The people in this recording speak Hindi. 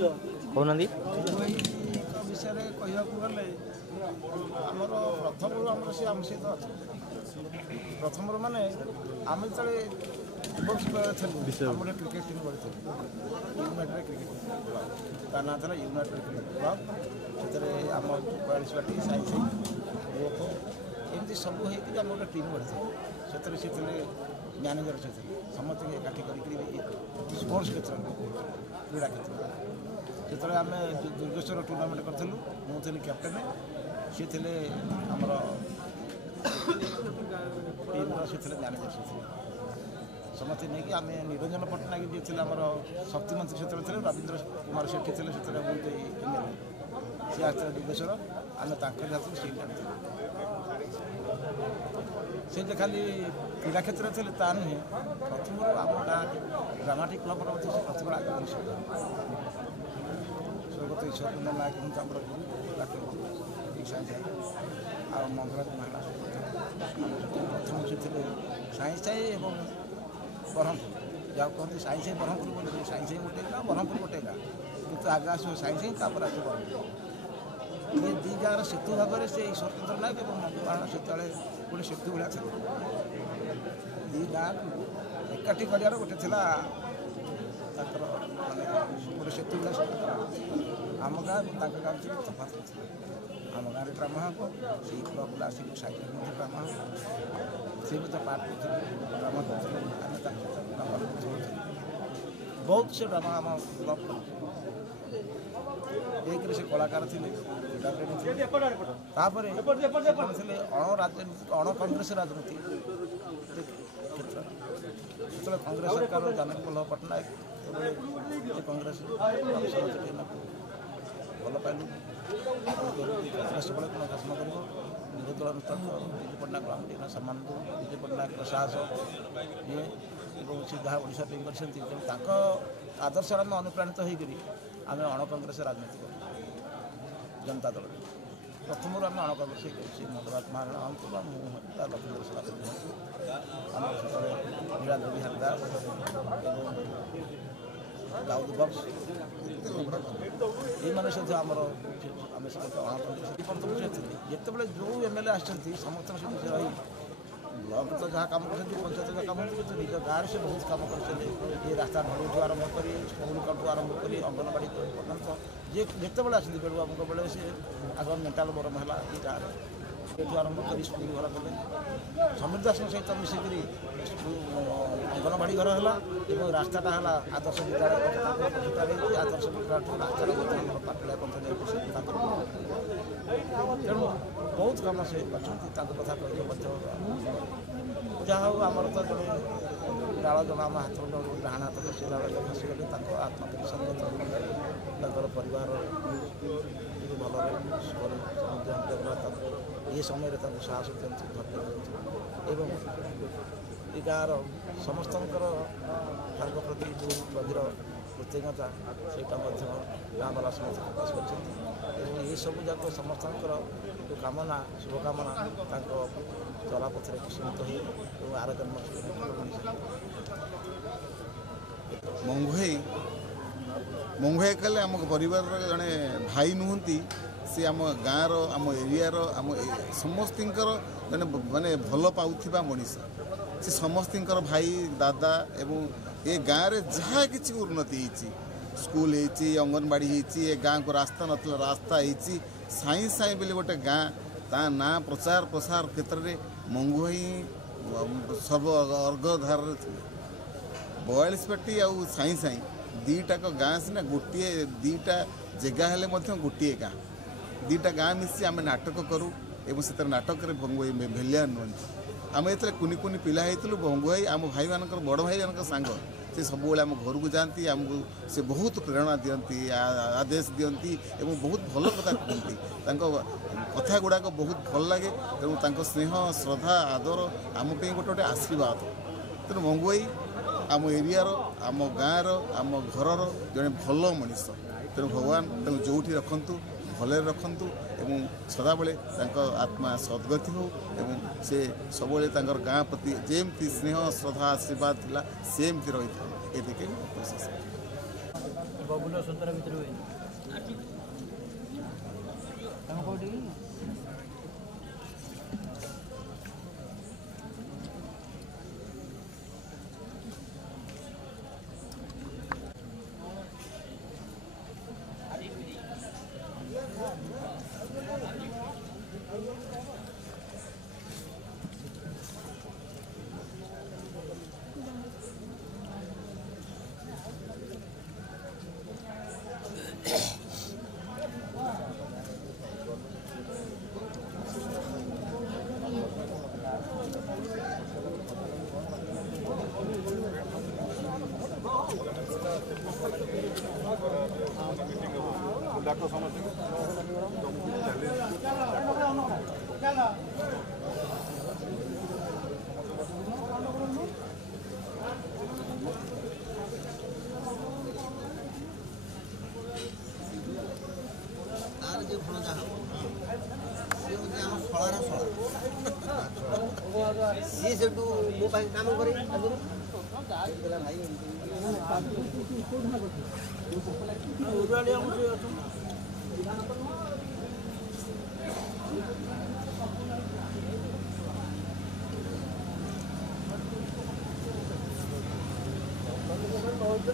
कहना विषय कहवाक गले आमर प्रथम आम सी आम सहित अच्छा प्रथम माने आम जो गोटे क्रिकेट टीम गढ़ी यूनाइटेड क्रिकेट ता ना था यूनाइटेड क्रिकेट क्लब से आम 42 बाटी साई एमती सब होती आम गोटे टीम गढ़ी से मैनेजर से समस्त एकाठी कर स्पोर्ट्स क्षेत्र क्रीड़ा क्षेत्र से आम दुर्गेश्वर टूर्णामेंट करूँ मुझे कैप्टेन सी थे आमर टीम से मैनेजर से समस्त नहीं कि आम निरंजन पट्टनायक जी थे आम शक्ति मंत्री से रवींद्र कुमार सेठी थे से एमएलए सी आसते दुर्गेश्वर आम हाथ सीट आनी से खाली क्रीड़ा क्षेत्र थे ता नुहे प्रथम आम गाँ ड्रामाटिक क्लब प्रथम आगे स्वर्गत ईश्वर कुमार नायक हूँ आम गुरु डॉक्टर आ मंगला महिला प्रथम से साई साई और ब्रह्मपुर जहाँ कहते साई साई ब्रह्मपुर बोले साई साई गोटे गाँ ब्रह्मपुर गोटे गाँ कितु आगे आस साई साई तापर आस ब्रह्मपुर ये दी गाँव सेतु भाव में से ईश्वर नायक और मंगला सेतु गोटे सेतु भाया थे दी गाँव एकाठी कर गोटे माने गोटे सेतु भाया आम गाँव गाँव तफात आम गाँव में ड्रामा हम से क्लब आसिक साइड ड्रामा सी भी पार्ट कर ड्रामा कर बहुत से ड्रामा आम क्लब एक से कलाकार थे अणराजनीति अण कांग्रेस राजनीति क्षेत्र जो कांग्रेस सरकार जानकी वल्लभ पट्टनायक कांग्रेस भल पाइलु कांग्रेस सब शासन कर विरोधी दल नेता विजय पट्टनायक आम सम्मान दू विजय पट्टनायक साहस ये से जहाँ ओडिशा टीम कर आदर्श आम अनुप्राणित होकर आम अण कांग्रेस राजनीति कर जनता दल प्रथम आम अण कांग्रेस मंगला महाराणा हूँ लक्ष्मण सेनापति हूँ आम से नीलाद्री हरिदास दाऊद बक्स ये मैंने से आमर आम समस्त अण कांग्रेस जिते जो एमएलए आसती समस्त सहित रही ब्लॉक तो जहाँ कम कर पंचायत जहाँ कम कर निज गाँव से बहुत कम कर ये रास्ता ढलू आरंभ कर स्कूल कटू आरंभ कर अंगनवाड़ी पर्यटन जे जिते बड़े आसती बेड़ू बाबू बेले से आग मेंटाल बरम है ये गाँव में आरंभ कर स्कूल घर कले समीर दास सहित मिसिकी अंगनवाड़ी घर है रास्ताटा है आदर्श विद्यालय आदर्श विद्यालय रास्ता पाटला पंचायत तेणु बहुत कम से कथा कहे जहाँ हूँ आमर तो जो डाल जन आम हाथ डाण हाथ से डाल खसीगले आत्मसंगत परिवार भल ये समय साहस दिखती धैर्य दिखती एवं ये गाँव समस्त प्रति जो गभीर कृतज्ञता से गाँव वाला समस्त प्रकाश कर सब जाक समस्त जो कामना शुभकामना चलापथर सीमित हो आर जन्म मंगुई कले आम परिवार जड़े भाई नुहति सी आम गाँव आम एरिया आम समस्त जड़े माने भल पाउथिबा मनीष से समस्त भाई दादा एवं ये गाँव में जहाँ किसी उन्नति स्कूल होती अंगनवाड़ी होती गाँव को रास्ता नथला रास्ता होती साई साई बोले गोटे गाँ ता ना प्रचार प्रसार क्षेत्र में मंगुई सर्व अर्घधार 42 बाटी आ साई साई दीटाक गाँ सीना गोटे दीटा जगह हेले गोटे गाँ दीटा गाँ मिसी आम नाटक करूँ और से नाटक भंगुई भेलिया नुहति आम ये कुनि कुनि पिला होइतलु भंगुई आम भाई मान बड़ भाई मान सांग से सब आम घर को जाती आमको से बहुत प्रेरणा दियंती आदेश दियंती एवं बहुत भल कथा कहती कथा गुड़ाक बहुत भल लगे तेणु स्नेह श्रद्धा आदर आम पे गोटे गोटे आशीर्वाद तेणु मंगुई आम एरिया आम गाँव आम घर जड़े भल मनीष तेणु भगवान जो रखु भले रखु एवं सदाबले आत्मा सद्गति हो एवं से सब गाँ प्रति जमती स्नेह श्रद्धा आशीर्वाद थिला सेमती रही था ये ବବୁଲ ସନ୍ତରା ଭିତରେ ହୁଏନି ତମେ କୋଉଠି ତାର ଯେ ଭଣଜା ହବ ସିଏ ହେଉଛି ଆମ ଶଳାର ଶଳା ସିଏ ସେଠୁ ମୋ ପାଖେ କାମ କରେ ଆଗରୁ ଭାଇ ଉରୁଆଳିଆ ମୁଁ ସେ ଅଛନ୍ତି ବହୁତ